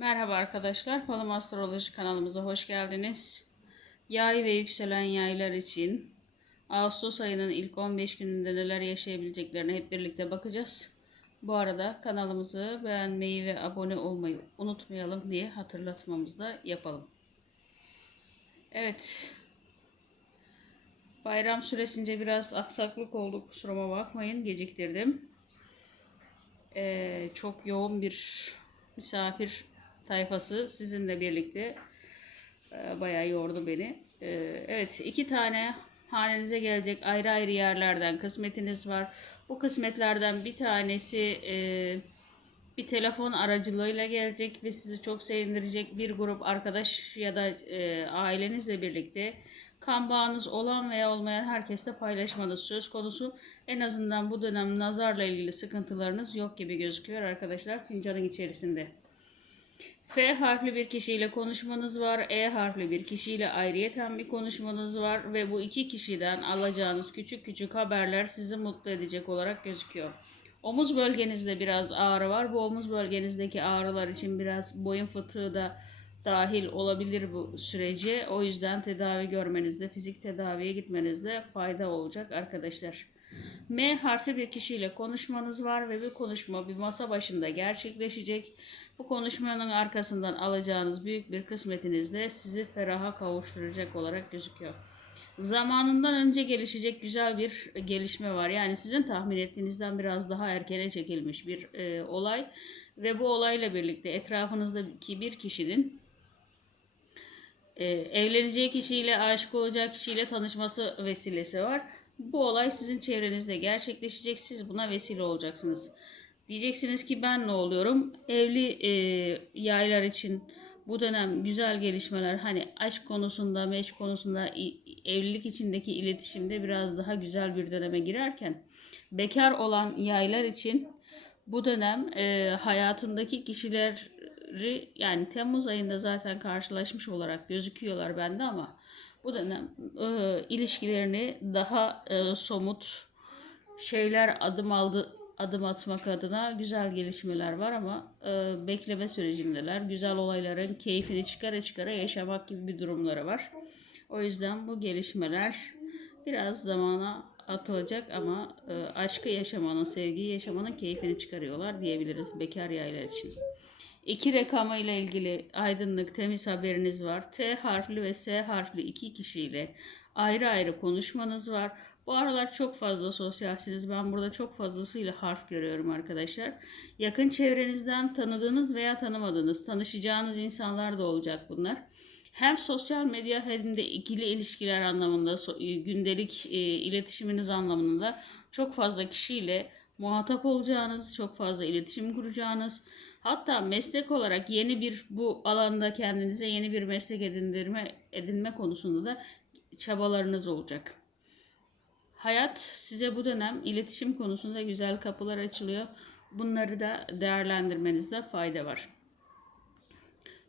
Merhaba arkadaşlar, Palım Astroloji kanalımıza hoş geldiniz. Yay ve yükselen yaylar için Ağustos ayının ilk 15 gününde neler yaşayabileceklerine hep birlikte bakacağız. Bu arada kanalımızı beğenmeyi ve abone olmayı unutmayalım diye hatırlatmamızı da yapalım. Evet, bayram süresince biraz aksaklık oldu, kusuruma bakmayın, geciktirdim. Ee, çok yoğun bir misafir tayfası sizinle birlikte e, bayağı yordu beni. E, evet iki tane hanenize gelecek ayrı ayrı yerlerden kısmetiniz var. Bu kısmetlerden bir tanesi e, bir telefon aracılığıyla gelecek ve sizi çok sevindirecek bir grup arkadaş ya da ailenizle birlikte kan bağınız olan veya olmayan herkesle paylaşmanız söz konusu. En azından bu dönem nazarla ilgili sıkıntılarınız yok gibi gözüküyor arkadaşlar fincanın içerisinde. F harfli bir kişiyle konuşmanız var. E harfli bir kişiyle ayrıyeten bir konuşmanız var. Ve bu iki kişiden alacağınız küçük küçük haberler sizi mutlu edecek olarak gözüküyor. Omuz bölgenizde biraz ağrı var. Bu omuz bölgenizdeki ağrılar için biraz boyun fıtığı da dahil olabilir bu sürece. O yüzden tedavi görmenizde, fizik tedaviye gitmenizde fayda olacak arkadaşlar. M harfli bir kişiyle konuşmanız var ve bu konuşma bir masa başında gerçekleşecek. Bu konuşmanın arkasından alacağınız büyük bir kısmetiniz de sizi feraha kavuşturacak olarak gözüküyor. Zamanından önce gelişecek güzel bir gelişme var. Yani sizin tahmin ettiğinizden biraz daha erkene çekilmiş bir e, olay ve bu olayla birlikte etrafınızdaki bir kişinin e, evleneceği kişiyle, aşık olacağı kişiyle tanışması vesilesi var. Bu olay sizin çevrenizde gerçekleşecek. Siz buna vesile olacaksınız. Diyeceksiniz ki ben ne oluyorum? Evli e, yaylar için bu dönem güzel gelişmeler hani aşk konusunda, meş konusunda, evlilik içindeki iletişimde biraz daha güzel bir döneme girerken bekar olan yaylar için bu dönem e, hayatındaki kişileri yani Temmuz ayında zaten karşılaşmış olarak gözüküyorlar bende ama bu dönem e, ilişkilerini daha e, somut şeyler adım aldı adım atmak adına güzel gelişmeler var ama e, bekleme sürecindeler. Güzel olayların keyfini çıkara çıkara yaşamak gibi bir durumları var. O yüzden bu gelişmeler biraz zamana atılacak ama e, aşkı yaşamanın, sevgiyi yaşamanın keyfini çıkarıyorlar diyebiliriz bekar yaylar için. İki rakamı ile ilgili aydınlık, temiz haberiniz var. T harfli ve S harfli iki kişiyle ayrı ayrı konuşmanız var. Bu aralar çok fazla sosyalsiniz. Ben burada çok fazlasıyla harf görüyorum arkadaşlar. Yakın çevrenizden tanıdığınız veya tanımadığınız, tanışacağınız insanlar da olacak bunlar. Hem sosyal medya hem de ikili ilişkiler anlamında, e, gündelik e, iletişiminiz anlamında çok fazla kişiyle muhatap olacağınız, çok fazla iletişim kuracağınız, hatta meslek olarak yeni bir bu alanda kendinize yeni bir meslek edindirme edinme konusunda da çabalarınız olacak. Hayat size bu dönem iletişim konusunda güzel kapılar açılıyor. Bunları da değerlendirmenizde fayda var.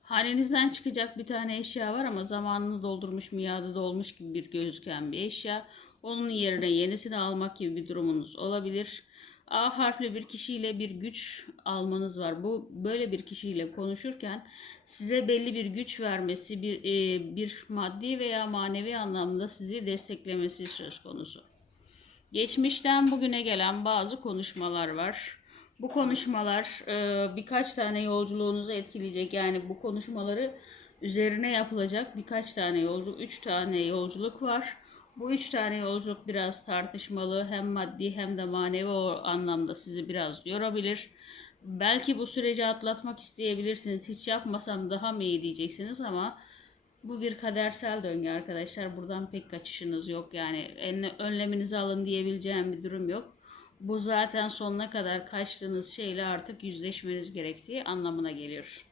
Hanenizden çıkacak bir tane eşya var ama zamanını doldurmuş, miadı dolmuş gibi bir gözüken bir eşya. Onun yerine yenisini almak gibi bir durumunuz olabilir. A harfli bir kişiyle bir güç almanız var. Bu böyle bir kişiyle konuşurken size belli bir güç vermesi, bir e, bir maddi veya manevi anlamda sizi desteklemesi söz konusu. Geçmişten bugüne gelen bazı konuşmalar var. Bu konuşmalar e, birkaç tane yolculuğunuzu etkileyecek. Yani bu konuşmaları üzerine yapılacak birkaç tane yolculuk, üç tane yolculuk var. Bu üç tane yolculuk biraz tartışmalı hem maddi hem de manevi anlamda sizi biraz yorabilir. Belki bu süreci atlatmak isteyebilirsiniz. Hiç yapmasam daha mı iyi diyeceksiniz ama bu bir kadersel döngü arkadaşlar. Buradan pek kaçışınız yok. Yani önleminizi alın diyebileceğim bir durum yok. Bu zaten sonuna kadar kaçtığınız şeyle artık yüzleşmeniz gerektiği anlamına geliyor.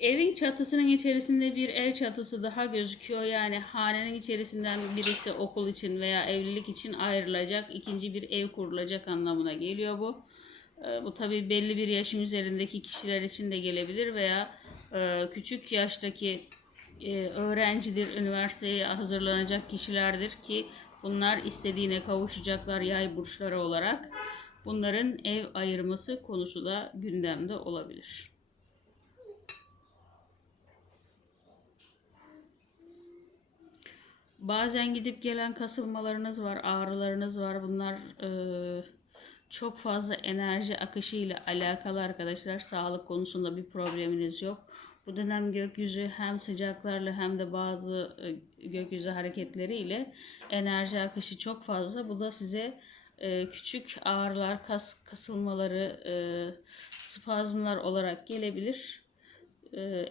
Evin çatısının içerisinde bir ev çatısı daha gözüküyor. Yani hanenin içerisinden birisi okul için veya evlilik için ayrılacak, ikinci bir ev kurulacak anlamına geliyor bu. Ee, bu tabi belli bir yaşın üzerindeki kişiler için de gelebilir veya küçük yaştaki e, öğrencidir, üniversiteye hazırlanacak kişilerdir ki bunlar istediğine kavuşacaklar yay burçları olarak. Bunların ev ayırması konusu da gündemde olabilir. Bazen gidip gelen kasılmalarınız var, ağrılarınız var. Bunlar e, çok fazla enerji akışı ile alakalı arkadaşlar. Sağlık konusunda bir probleminiz yok. Bu dönem gökyüzü hem sıcaklarla hem de bazı e, gökyüzü hareketleriyle enerji akışı çok fazla. Bu da size e, küçük ağrılar, kas kasılmaları, e, spazmlar olarak gelebilir.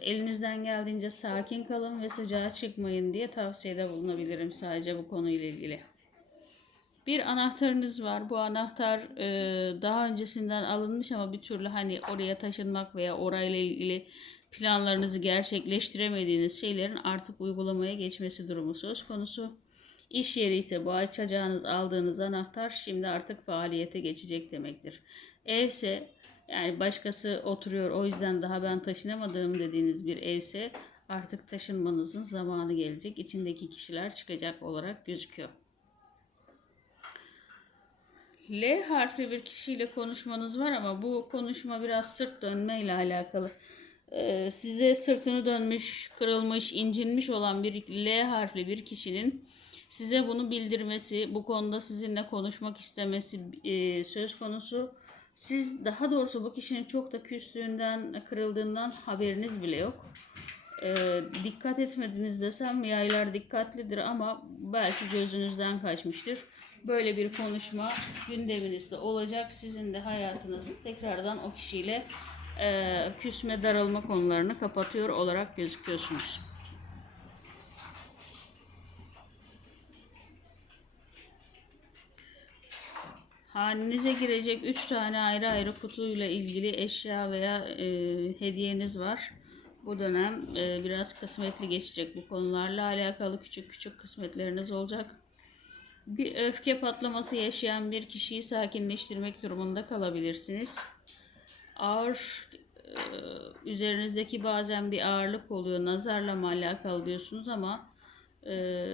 Elinizden geldiğince sakin kalın ve sıcağa çıkmayın diye tavsiyede bulunabilirim sadece bu konuyla ilgili. Bir anahtarınız var. Bu anahtar e, daha öncesinden alınmış ama bir türlü hani oraya taşınmak veya orayla ilgili planlarınızı gerçekleştiremediğiniz şeylerin artık uygulamaya geçmesi durumu söz konusu. İş yeri ise bu açacağınız aldığınız anahtar şimdi artık faaliyete geçecek demektir. Evse yani başkası oturuyor o yüzden daha ben taşınamadığım dediğiniz bir evse artık taşınmanızın zamanı gelecek. İçindeki kişiler çıkacak olarak gözüküyor. L harfli bir kişiyle konuşmanız var ama bu konuşma biraz sırt dönme ile alakalı. Ee, size sırtını dönmüş, kırılmış, incinmiş olan bir L harfli bir kişinin size bunu bildirmesi, bu konuda sizinle konuşmak istemesi e, söz konusu. Siz daha doğrusu bu kişinin çok da küstüğünden, kırıldığından haberiniz bile yok. E, dikkat etmediniz desem yaylar dikkatlidir ama belki gözünüzden kaçmıştır. Böyle bir konuşma gündeminizde olacak. Sizin de hayatınızı tekrardan o kişiyle e, küsme daralma konularını kapatıyor olarak gözüküyorsunuz. Hanenize girecek 3 tane ayrı ayrı kutuyla ilgili eşya veya e, hediyeniz var. Bu dönem e, biraz kısmetli geçecek bu konularla alakalı küçük küçük kısmetleriniz olacak. Bir öfke patlaması yaşayan bir kişiyi sakinleştirmek durumunda kalabilirsiniz. Ağır e, üzerinizdeki bazen bir ağırlık oluyor. Nazarla mı alakalı diyorsunuz ama e,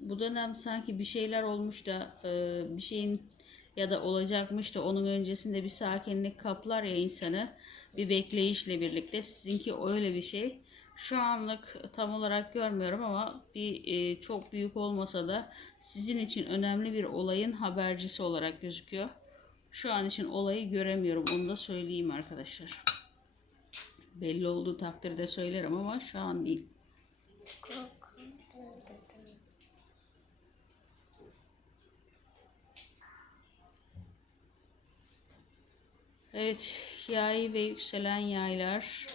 bu dönem sanki bir şeyler olmuş da e, bir şeyin ya da olacakmış da onun öncesinde bir sakinlik kaplar ya insanı bir bekleyişle birlikte sizinki öyle bir şey. Şu anlık tam olarak görmüyorum ama bir e, çok büyük olmasa da sizin için önemli bir olayın habercisi olarak gözüküyor. Şu an için olayı göremiyorum. Onu da söyleyeyim arkadaşlar. Belli olduğu takdirde söylerim ama şu an değil. Evet, yay ve yükselen yaylar.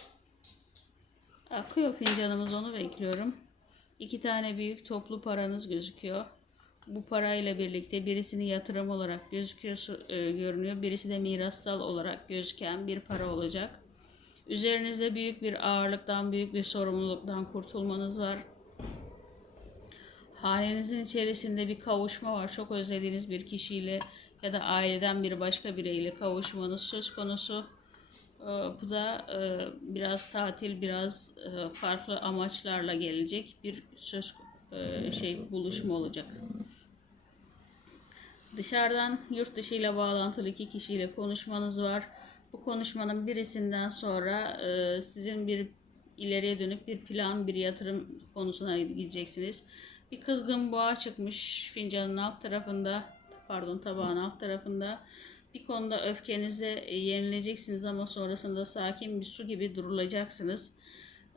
Akıyor fincanımız onu bekliyorum. İki tane büyük toplu paranız gözüküyor. Bu parayla birlikte birisini yatırım olarak gözüküyor, e, görünüyor. Birisi de mirassal olarak gözüken bir para olacak. Üzerinizde büyük bir ağırlıktan, büyük bir sorumluluktan kurtulmanız var. Hanenizin içerisinde bir kavuşma var. Çok özlediğiniz bir kişiyle ya da aileden bir başka bireyle kavuşmanız söz konusu. Ee, bu da e, biraz tatil, biraz e, farklı amaçlarla gelecek bir söz e, şey buluşma olacak. Dışarıdan yurt dışı ile bağlantılı iki kişiyle konuşmanız var. Bu konuşmanın birisinden sonra sizin bir ileriye dönük bir plan, bir yatırım konusuna gideceksiniz. Bir kızgın boğa çıkmış fincanın alt tarafında, pardon tabağın alt tarafında. Bir konuda öfkenizi yenileceksiniz ama sonrasında sakin bir su gibi durulacaksınız.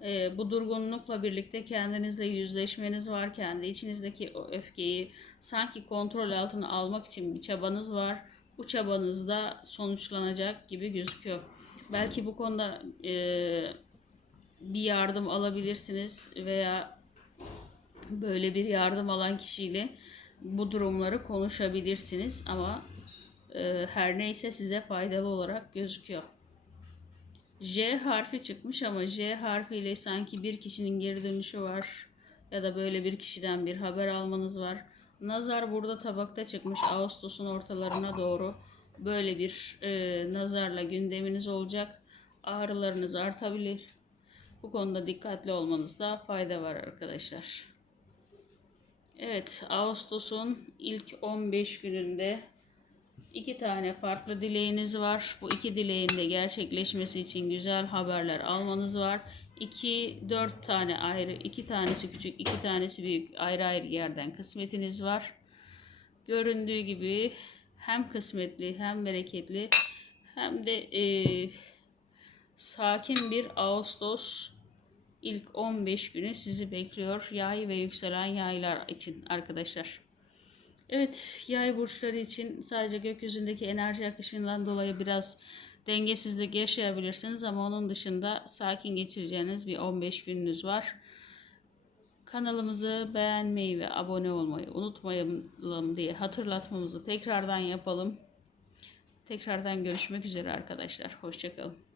E, bu durgunlukla birlikte kendinizle yüzleşmeniz var. Kendi içinizdeki o öfkeyi sanki kontrol altına almak için bir çabanız var. Bu çabanız da sonuçlanacak gibi gözüküyor. Belki bu konuda e, bir yardım alabilirsiniz veya böyle bir yardım alan kişiyle bu durumları konuşabilirsiniz ama e, her neyse size faydalı olarak gözüküyor. J harfi çıkmış ama J harfiyle sanki bir kişinin geri dönüşü var ya da böyle bir kişiden bir haber almanız var. Nazar burada tabakta çıkmış Ağustos'un ortalarına doğru böyle bir e, nazarla gündeminiz olacak. Ağrılarınız artabilir. Bu konuda dikkatli olmanızda fayda var arkadaşlar. Evet Ağustos'un ilk 15 gününde İki tane farklı dileğiniz var. Bu iki dileğin de gerçekleşmesi için güzel haberler almanız var. İki, dört tane ayrı, iki tanesi küçük, iki tanesi büyük ayrı ayrı yerden kısmetiniz var. Göründüğü gibi hem kısmetli hem bereketli hem de eee, sakin bir Ağustos ilk 15 günü sizi bekliyor. Yay ve yükselen yaylar için arkadaşlar. Evet, yay burçları için sadece gökyüzündeki enerji akışından dolayı biraz dengesizlik yaşayabilirsiniz ama onun dışında sakin geçireceğiniz bir 15 gününüz var. Kanalımızı beğenmeyi ve abone olmayı unutmayalım diye hatırlatmamızı tekrardan yapalım. Tekrardan görüşmek üzere arkadaşlar. Hoşçakalın.